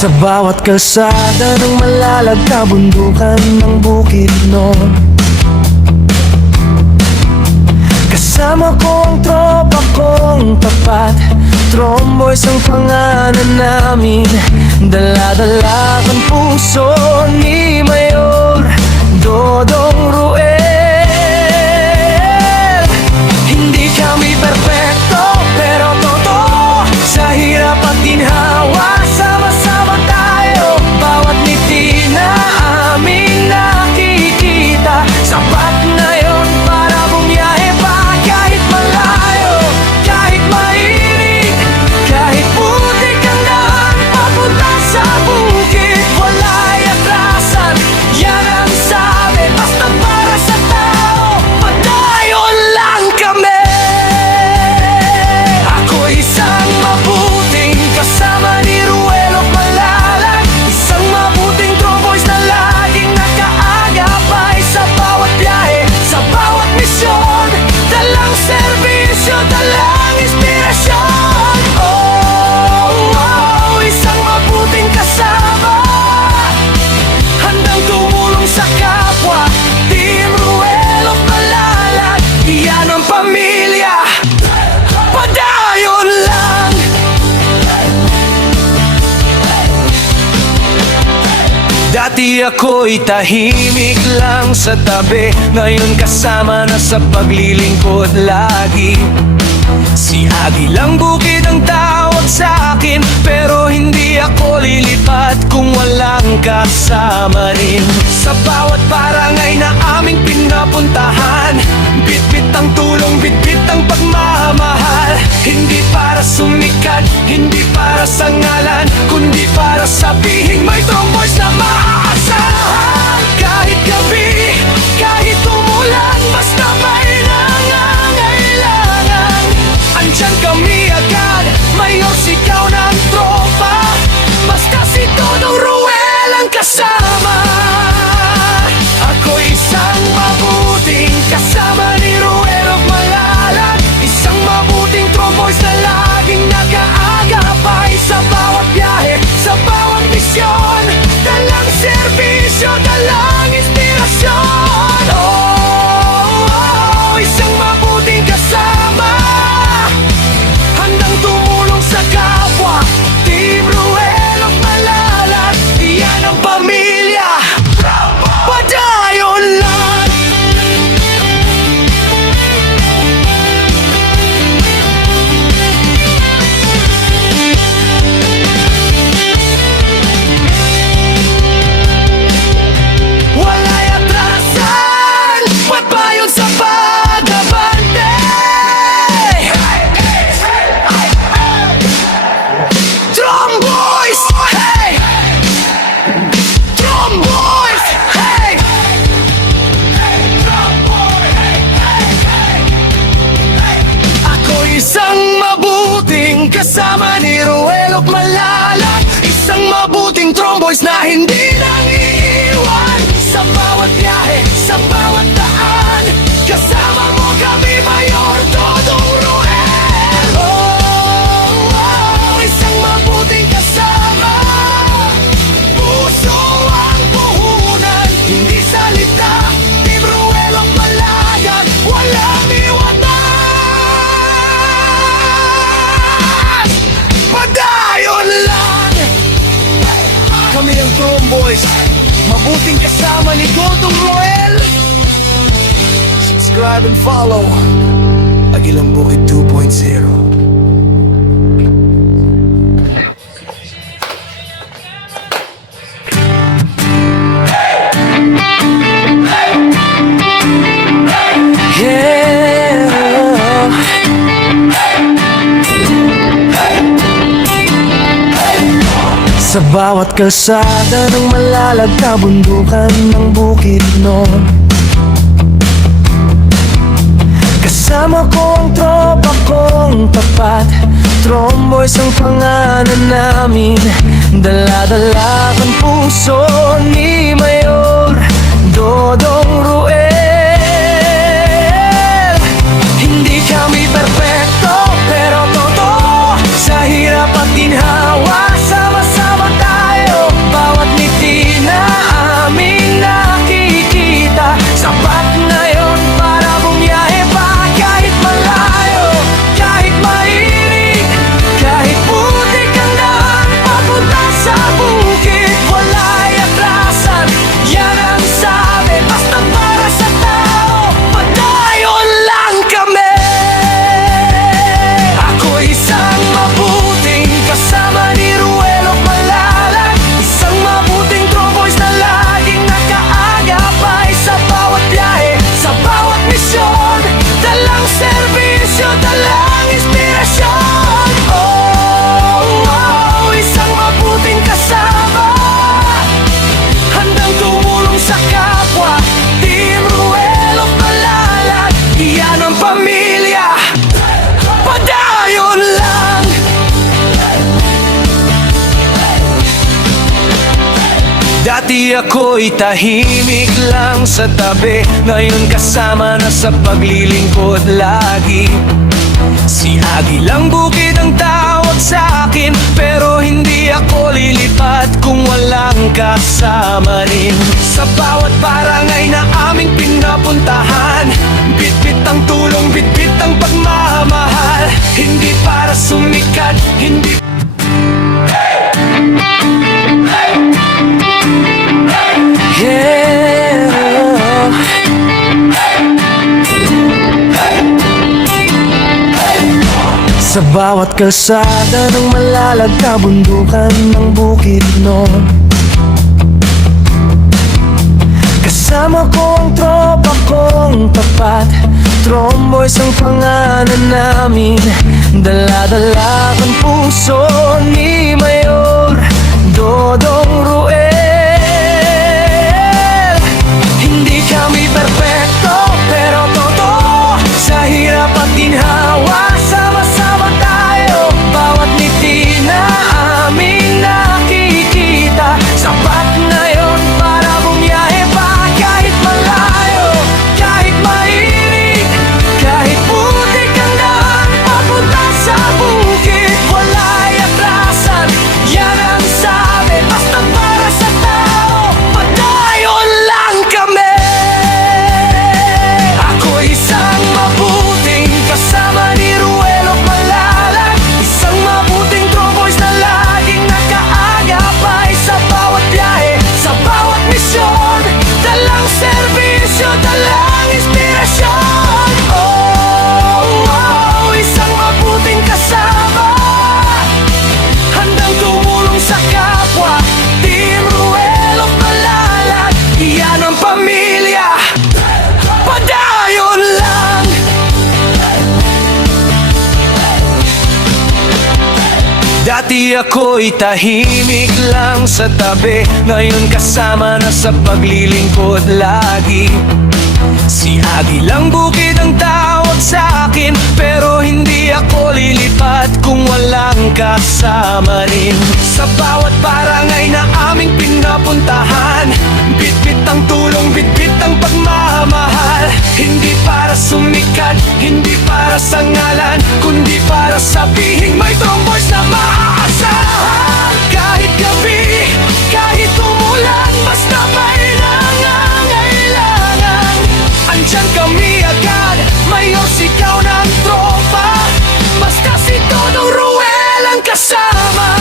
Sa bawat kalsada ng malalag kabundukan ng Bukidnon, kasama ko ang tropa kong tapat. Tromboys ang pangalan namin, dala-dala ang puso ni Mayor Dodong Ruel. Hindi kami perpekto pero totoo, sa hirap at ginhawa sama-sama tayo. Bawat ngiti na aming nakikita, sapat na yun para bumiyahe pa. Kahit malayo, kahit mainit, kahit putik ang daan papunta sa bukid, wala'y atrasan, yan ang sabi. Basta para sa tao, padayon lang kami. Ako'y isang mabuting kasama ni Ruelo Malalag, isang mabuting tromboys na laging nakaagapay sa bawat biyahe, sa bawat misyon. Dalang serbisyo, dalang inspirasyon. Isang mabuting kasama, handang tumulong sa kapwa. Team Ruelo Malalag, iyan ang pamilya. Padayon lang. Dati ako'y tahimik lang sa tabi, ngayon kasama na sa paglilingkod lagi. Si Agilang Bukid ang tawag sa akin, pero hindi ako lilipat kung walang kasama rin. Sa bawat barangay na aming pinapuntahan, bitbit ang tulong, bitbit ang pagmamahal. Hindi para sumikat, hindi para sa ngalan, kundi para sabihin may tromboys na maaasahan. Kahit gabi, kahit umulan, basta may nangangailangan, andyan kami agad. Mayor, sigaw ng tropa, basta si Dodong Ruel ang kasama. Ako'y isang mabuting kasama ni Ruel Malalag, isang mabuting tromboys na laging nakaagapay sa bawat biyahe, sa bawat misyon. Dalang serbisyo, dalang inspirasyon. Isang mabuting kasama, handang tumulong sa kapwa. Team Ruel Malalag, iyan ang pamilya. Padayon lang. Wala'y atrasan, ba't ba yun sa pag-abante? Tromboys! Hey! Tromboys! Hey! Ako'y isang mabuting kasama ni Ruel Malalag, isang mabuting tromboys na hindi nang iiwan. Sa bawat biyahe, sa bawat daan, kasama mo kami, Mayor Dodong Ruel. Isang mabuting kasama, puso ang puhunan, hindi salita. Team Ruel Malalag, walang iwanan. Padayon lang. Kami ang Tromboys, mabuting kasama ni Dodong Ruel. Subscribe and follow Agilang Bukid 2.0. Sa bawat kalsada ng malalag kabundukan ng Bukidnon, kasama ko ang tropa kong tapat. Tromboys ang pangalan namin, dala-dala ang puso ni Mayor Dodong Ruel. Hindi kami perpekto pero totoo, sa hirap at ginhawa sama-sama tayo. Dati ako'y tahimik lang sa tabi, ngayon kasama na sa paglilingkod lagi. Si Agi lang bukid ang tawag sa akin, pero hindi ako lilipat kung walang kasama rin. Sa bawat barangay na aming pinapuntahan, bitbit ang tulong, bitbit ang pagmamahal. Hindi para sumikat, hindi sa bawat kalsada ng malalag kabundukan ng Bukidnon, kasama ko ang tropa kong tapat. Tromboys ang pangalan namin, dala-dala ang puso ni Mayor Dodong Ruel. Hindi kami perfecto, pero totoo, sa hirap at ginhawa sama-sama tayo. Bawat ngiti na aming nakikita, sapat na yon para bumiyahe pa. Kahit malayo, kahit mainit, kahit putik ang daan papunta sa bukid, wala'y atrasan, yan ang sabi. Basta para sa tao, padayon lang kami. Ako isang mabuting kasama ni Ruelo Malalag, isang mabuting tromboys na laging nakaagapay sa bawat biyahe, sa bawat misyon. Dalang serbisyo, dalang inspirasyon. Isang mabuting kasama, handang tumulong sa kapwa. Team Ruelo Malalag, iyan ang pamilya. Padayon lang. Dati ako'y tahimik lang sa tabi, ngayon kasama na sa paglilingkod lagi. Si Agi lang bukid ang tawag sa akin, pero hindi ako lilipat kung walang kasama rin. Sa bawat barangay na aming pinapuntahan, bitbit ang tulong, bitbit ang pagmamahal. Hindi para sumikat, hindi para sa ngalan, kundi para sabihin may tromboys na maaasahan. Kahit gabi, kahit umulan, basta may nangangailangan, andyan kami agad. Mayor, sigaw ng tropa, basta si Dodong Ruel ang kasama.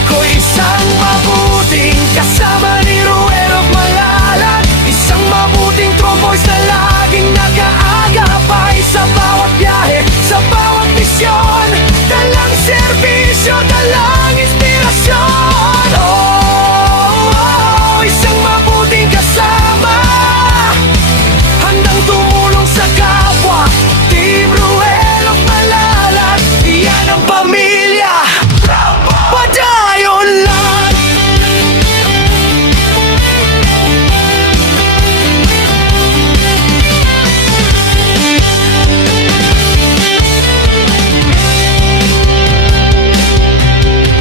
Ako isang mabuting kasama ni Ruel Malalag, isang mabuting tromboys na laging nag-aagapay sa bawat biyahe, sa bawat misyon. Dalang serbisyo, dalang inspirasyon. Isang mabuting kasama, handang tumulong sa kapwa. Team Ruelo Malalag, iyan ang pamilya. Padayon lang.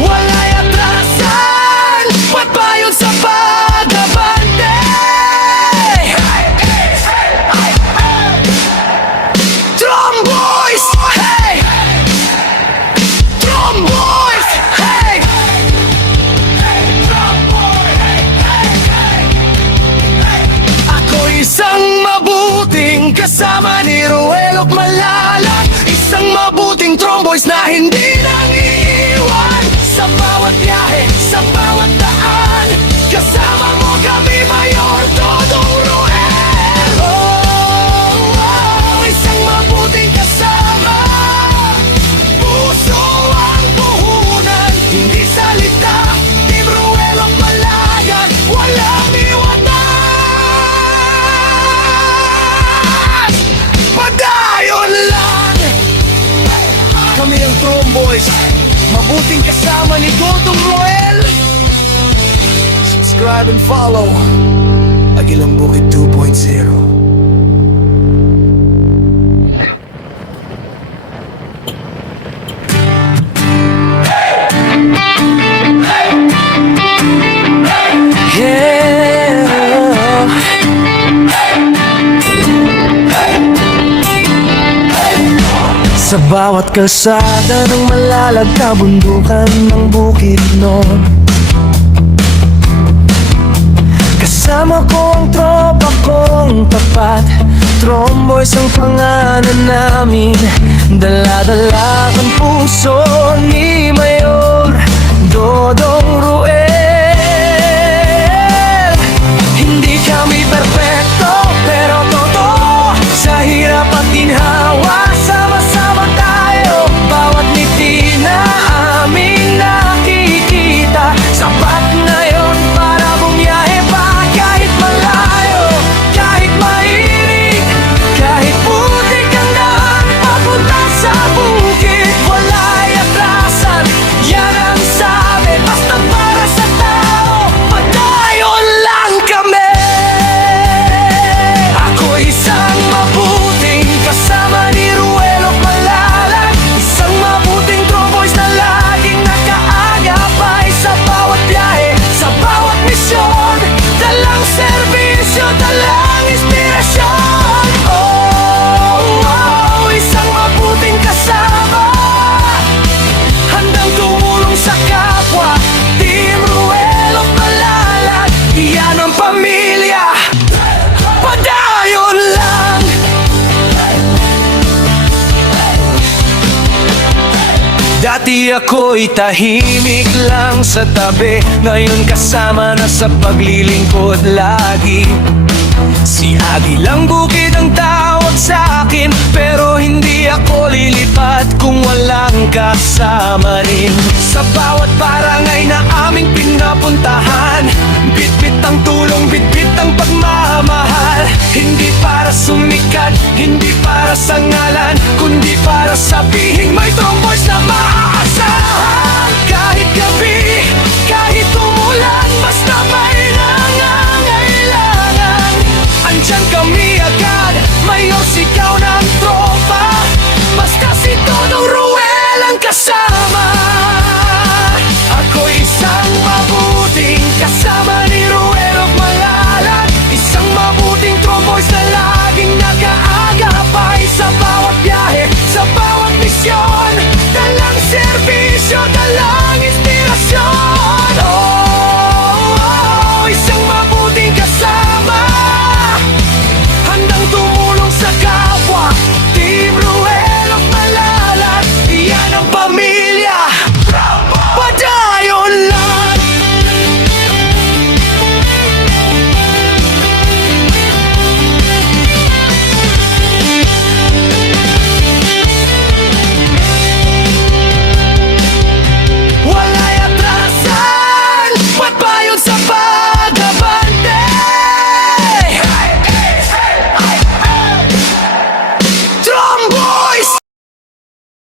Wala'y atrasan, pagbayon sa pag-abante. Tromboys, hey! Tromboys, hey! Ako isang mabuting kasama ni Ruelo Malalag, isang mabuting tromboys na hindi nang iiwan. Sa bawat biyahe, sa bawat daan, kasama mo kami, Mayor Dodong Ruel. Isang mabuting kasama, puso ang puhunan, hindi salita. Team Ruelo Malalag, walang iwanan. Padayon lang. Kami ang Tromboys, mabuting kasama ni Dodong Ruel. Subscribe and follow Agilang Bukid 2.0. Sa bawat kalsada ng malalag na bundukan ng Bukidnon, kasama ko ang tropa kong tapat. Tromboys ang pangalan namin, dala-dala ang puso ni Mayor Dodong Ruel. Hindi kami perfecto, pero totoo, sa hirap at ginhawa, sama-sama tayo. Bawat ngiti na aming nakikita, sapat na yun para bumiyahe pa. Kahit malayo, kahit mainit, kahit putik ang daan papunta sa bukid, wala'y atrasan, yan ang sabi. Basta para sa tao, padayon lang kami. Ako isang mabuting kasama ni Ruel of Malalag, isang mabuting tromboys na laging nakaagapay sa bawat biyahe, sa bawat misyon. Dalang serbisyo, dalang inspirasyon. Oh, oh, isang mabuting kasama, handang tumulong sa kapwa. Team Ruel of Malalag, iyan ang pamilya. Padayon lang. Dati ako'y tahimik lang sa tabi, ngayon kasama na sa paglilingkod lagi. Si Agilang Bukid ang tawag sa akin, pero hindi ako lilipat kung walang kasama rin. Sa bawat barangay na aming pinapunta,